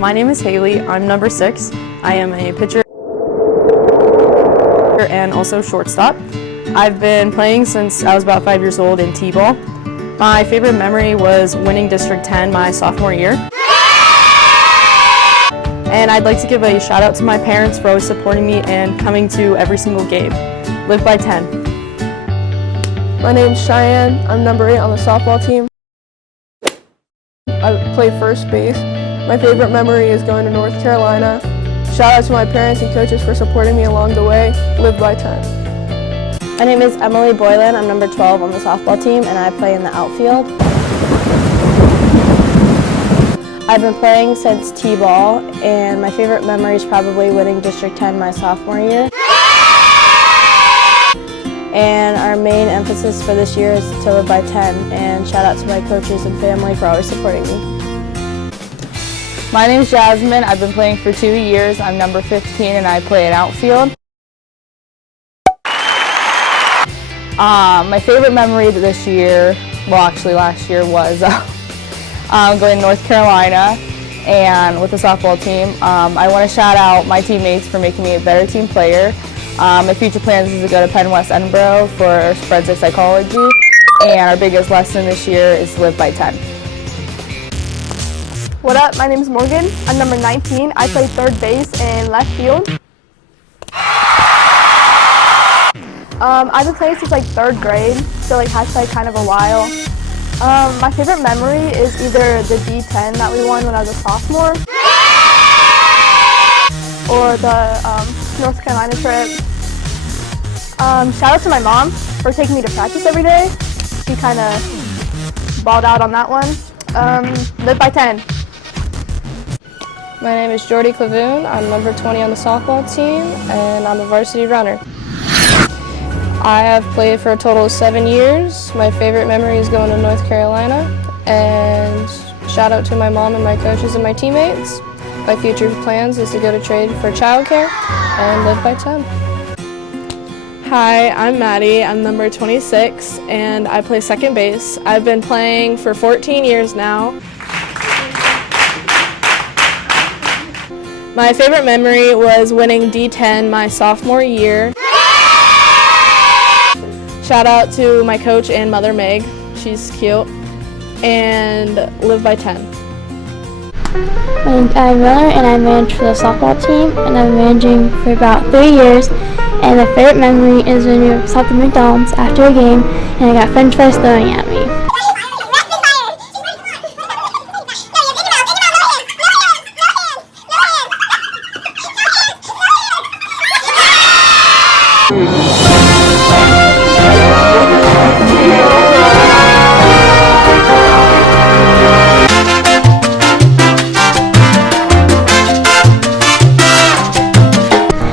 My name is Haley. I'm number 6. I am a pitcher and also shortstop. I've been playing since I was about 5 years old in T-ball. My favorite memory was winning District 10 my sophomore year. And I'd like to give a shout out to my parents for always supporting me and coming to every single game. Live by 10. My name's Cheyenne. I'm number 8 on the softball team. I play first base. My favorite memory is going to North Carolina. Shout out to my parents and coaches for supporting me along the way. Live by 10. My name is Emily Boylan. I'm number 12 on the softball team and I play in the outfield. I've been playing since T-ball and my favorite memory is probably winning District 10 my sophomore year. And our main emphasis for this year is to live by 10, and shout out to my coaches and family for always supporting me. My name is Jasmine. I've been playing for 2 years. I'm number 15 and I play in outfield. My favorite memory this year, well actually last year, was going to North Carolina and with the softball team. I want to shout out my teammates for making me a better team player. My future plans is to go to Penn West Edinboro for forensic psychology, and our biggest lesson this year is to live by 10. What up? My name is Morgan. I'm number 19. I play third base and left field. I've been playing since like 3rd grade, so like has played kind of a while. My favorite memory is either the D10 that we won when I was a sophomore, or the North Carolina trip. Shout out to my mom for taking me to practice every day. She kind of balled out on that one. Live by 10. My name is Jordy Clavoon. I'm number 20 on the softball team and I'm a varsity runner. I have played for a total of 7 years. My favorite memory is going to North Carolina, and shout out to my mom and my coaches and my teammates. My future plans is to go to trade for childcare and live by 10. Hi, I'm Maddie. I'm number 26 and I play second base. I've been playing for 14 years now. My favorite memory was winning D10 my sophomore year. Shout out to my coach and mother, Meg. She's cute. And live by 10. My name's Adam Miller and I manage for the softball team, and I've been managing for about 3 years. And my favorite memory is when we stopped at McDonald's after a game and I got french fries thrown at me.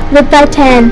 Live by 10.